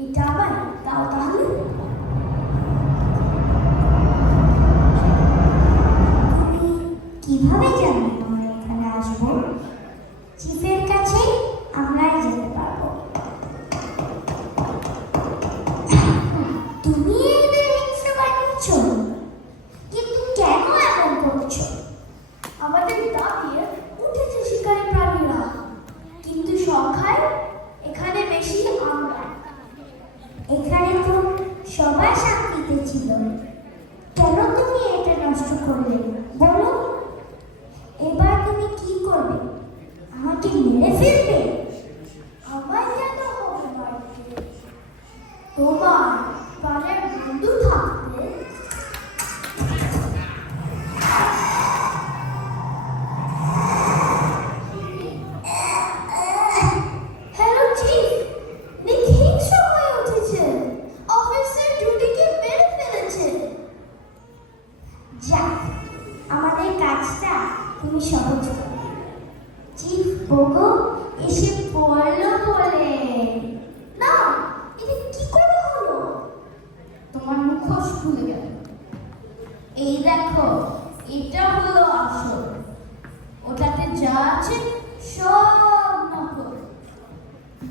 এটা আমায় দাও তাহলে। তুমি কিভাবে জানো আমরা এখানে আসবো? চিফের কাছে আমরাই যেতে পারবো। তুমি এদের হিংসা বানিয়েছো, কিন্তু কেন এমন করছো? আমাদের দাবিয়ে উঠেছে শিকারী প্রাণীরা, কিন্তু সংখ্যায় এখানে বেশি আমরা। এখানে তো সবাই শান্তিতে ছিল, কেন তুমি এটা নষ্ট করলে বলো? এবার তুমি কি করবে? আমাকে মেরে ফেলবে? আমায় কেন হবে মারতে? তোমার প্রাণের বন্ধু থাকতে। হ্যালো চিফ, নিক হিংস্র হয়ে উঠেছে, অফিসের ডিউটিকে মেরে ফেলেছে। যাক, আমাদের কাজটা তুমি সহজ করো। চিফ পোগো এসে পড়লো বলে। না, এটা কি করে হলো? তোমার মুখোশ খুলে গেল। এই দেখো, এটা হলো আসল, ওটাতে যা আছে সব নকল।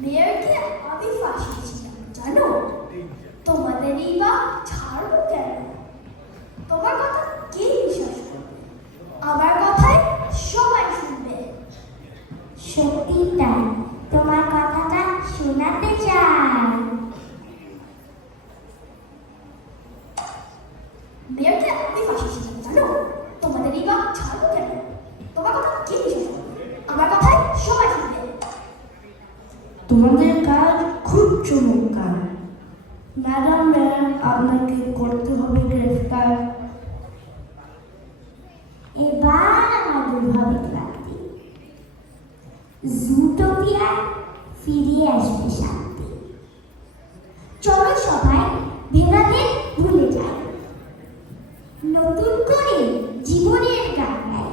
মেয়রকে আমি ফাঁসিয়েছিলাম জানো, তোমাদেরই বা ছাড়বো কেন? তোমার কথা কে বিশ্বাস করবে? আমার কথায় সবাই শুনবে। সত্যি তাই, তোমার কথাটা শোনাতে চাই। মেয়রকে আমি ফাঁসিয়েছিলাম জানো, তোমাদেরই বা ছাড়বো কেন? তোমার কথা কে বিশ্বাস করবে? আমার কথায় সবাই শুনবে। তোমাদের কাজ খুব চমৎকার। ম্যাডাম ম্যাডাম, আপনাকে করতে হবে গ্রেফতার। এবার আমাদের ভাবে ক্লান্তি, জুটোপিয়ায় ফিরে আসবে শান্তি। চলো সবাই ভেড়াদের ভুলে যাই, নতুন করে জীবনের গান গাই।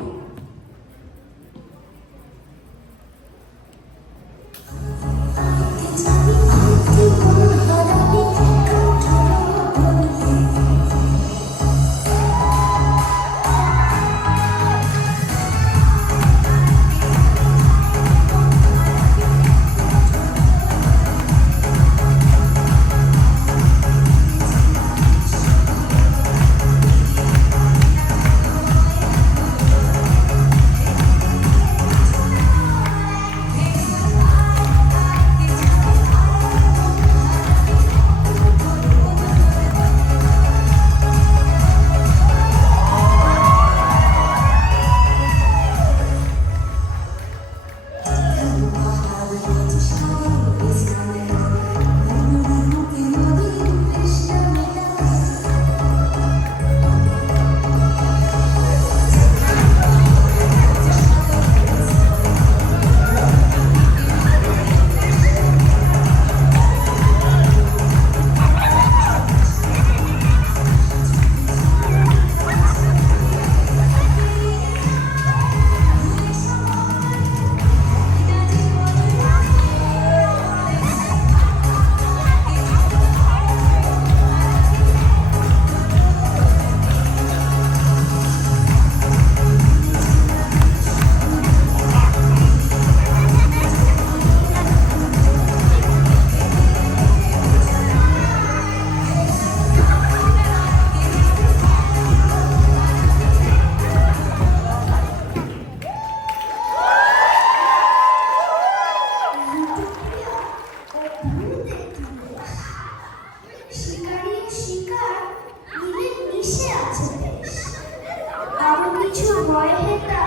শিকারী ও শিকার মিলে মিশে আছে বেশ, আরো কিছু ভয় হেতা।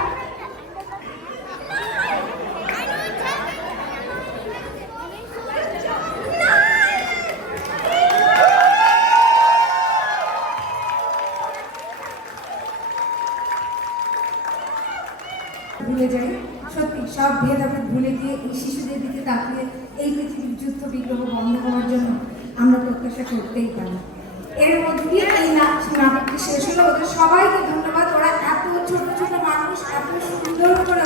ভুলে যাই, সত্যি সব ভেদ আমরা ভুলে গিয়ে এই শিশুদের দিকে তাকিয়ে এই পৃথিবীর যুদ্ধ বিগ্রহ বন্ধ হওয়ার জন্য আমরা প্রত্যাশা করতেই পারি। এর মধ্যে দিয়ে এই নাটকটি শেষ হলো। ওদের সবাইকে ধন্যবাদ। ওরা এত ছোট ছোট মানুষ এত সুন্দর করে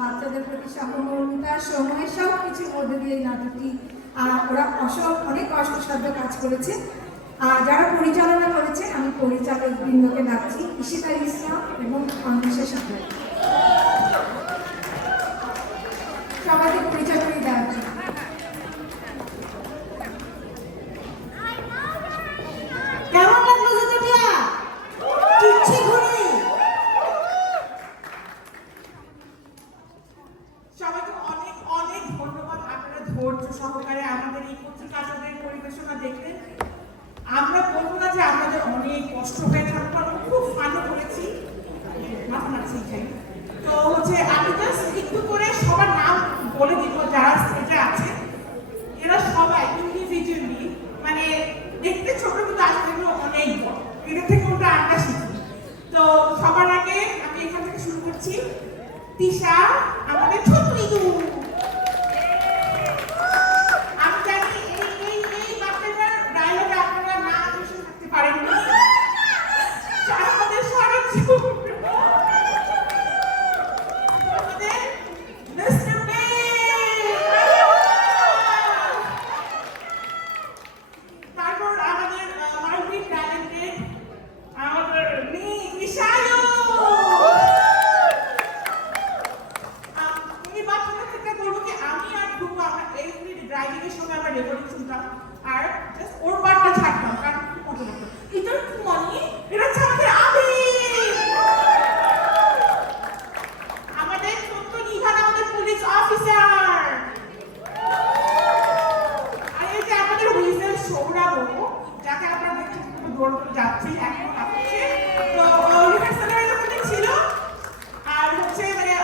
বাচ্চাদের প্রতি সহমর্মিতা, সময় সব কিছুর মধ্যে দিয়ে এই নাটকটি ওরা অনেক কষ্টসাধ্য কাজ করেছে। আর যারা পরিচালনা করেছে, আমি পরিচালক বৃন্দকে ডাকছি, ঈশিতা ইসলাম এবং অন্বেষা সাগর। সবাইকে পরিচয় করে দেওয়া হচ্ছে। কেমন লাগলো যেটা কিচ্ছি ঘুরি? সবাইকে অনেক অনেক ধন্যবাদ, আপনারা ধৈর্য সহকারে আমাদের এই পত্রিকাটাদের পরিবেশনা দেখতে। আমরা বলবো না যে আমাদের অনেক কষ্ট হয়েছে, আমরা খুব ভালো করেছি, মাথা মারছি। তো আমি জাস্ট একটু করে সবার নাম বলে দিব যারা স্টেজে আছে। এরা সবাই ইন্ডিভিজুয়ালি মানে দেখতে ছোট কিন্তু আসলে অনেক বড়, এদের থেকে ওটা আমরা শিখি। তো সবার আগে আমি এখান থেকে শুরু করছি। তিশা আমাদের ছোট্ট ইঁদুর। আমি জানি এই বাচ্চাটার ডায়লগে আপনারা না শুনে থাকতে পারেন না। আমাদের সরব তারপর আমাদের মাল্টি ট্যালেন্টেড আমাদের নিশায়ু। এই বাচ্চাটা থেকে বলবো কি আমি আর ঢুকবো, আমরা এই ড্রাইভিং এর সময় আমরা রেকর্ডিং শুনতাম আর জাস্ট ওর পার্টটা ছাড়তাম, কারণ খুব মজা লাগতো। এটার কি মনে এটা হচ্ছে আমাদের আমাদের ছোট্ট নিহান, আমাদের পুলিশ অফিসার। আর এই যে আমাদের হুইসেল সৌরভ, যাকে আমরা দেখছি দৌড় করে যাচ্ছি এখন আসছে। তো রিহার্সালের ওখানে ছিল। আর মানে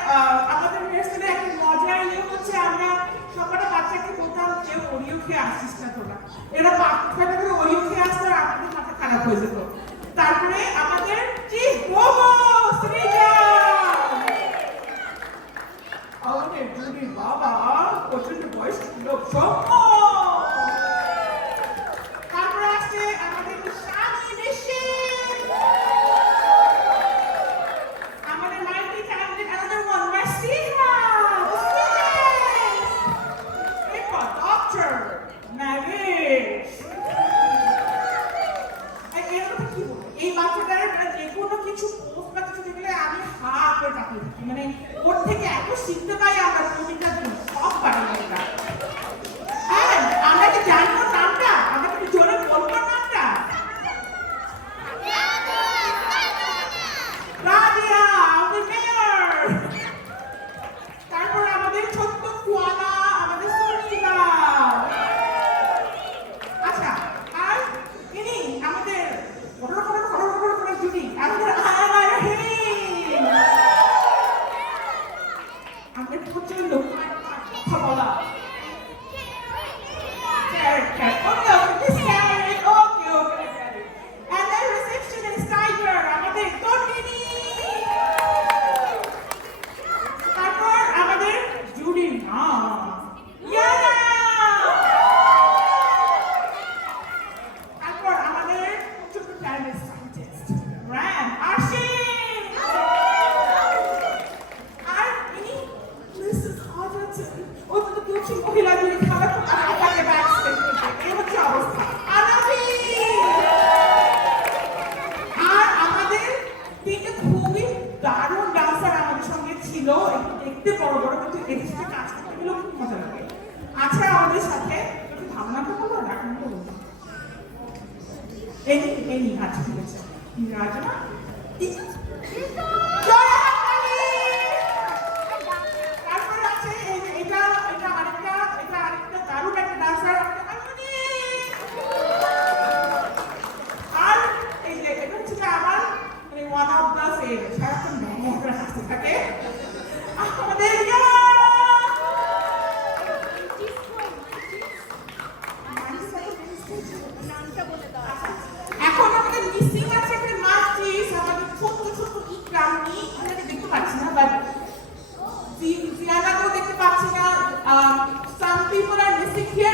আমাদের রিহার্সালে একটা মজার হচ্ছে আমরা সবকটা বাচ্চাকে বলতাম যে ওরিও খেয়ে আসিস না তোরা। এরা বাচ্চাটা করে ওরিও খেয়ে আসতো আর আমাদের মাথা খারাপ হয়ে যেত। তারপরে আমাদের চিফ মোমো শ্রীজা, আমাদের জুনির বাবা প্রচন্ড বয়স্ক লোক তারপরে আসছে আমাদের স্বামী বেশি, আমাদের মাল্টি ট্যালেন্টেড আমাদের ওয়ান মাসিহা, এরপর ডক্টর নাগেশ। এই বাচ্চাটার যে কোনো কিছু পোস্ট বা কিছু দেখলে আমি হা করে তাকিয়ে থাকি, মানে ওর থেকে এত শিখতে পাই আমরা প্রতিটা দিন, সব পারি আমরা। হ্যাঁ, আমরা কি জানি ওর নামটা? আমরা কি জোরে বলবো নামটা? রাজিয়া, আমাদের মেয়র। তারপর আমাদের ছোট্ট কুয়ালা, আমাদের সরিদা। আচ্ছা, আর ইনি আমাদের জুনি, আমাদের আমাদের প্রচন্ড কথা বলা তারপর আমাদের জুডির মা তারপর আমাদের ছোট্ট ট্যালেন্টেড সায়েন্টিস্ট র্যাম আশিক। আর ইনি মিসেস হজরতন, ও তো কিছু মহিলা জুড়ে খেলা তাকে ব্যাকস্টেজ করতে, এই হচ্ছে অবস্থা। আনাবি আর আমাদের তিনটে খুবই দারুণ ডান্সার আমাদের সঙ্গে ছিল, একটু দেখতে বড় বড় কিন্তু এদের সাথে কাজ করতে গেলেও খুব মজা লাগে। আচ্ছা, আমাদের সাথে একটু ভাবনা তো করবো, এখন করবো এই আচ্ছা ঠিক আছে রাজনা। তারপর আছে এটা আরেকটা দারুণ একটা ডান্সার। আর এই যে এটা হচ্ছে আমার মানে ওয়ান অফ দ্য ফেভারিট, সারাক্ষণ মহড়া হাসতে থাকে আমাদের এখন আমাদের মিসিং আছে একটা মার্চিস, আমাদের ছোট্ট ছোট্ট ইকরামনি, আমাকে দেখতে পাচ্ছি না, বাট জিয়ানাকেও দেখতে পাচ্ছি না। Some people are missing here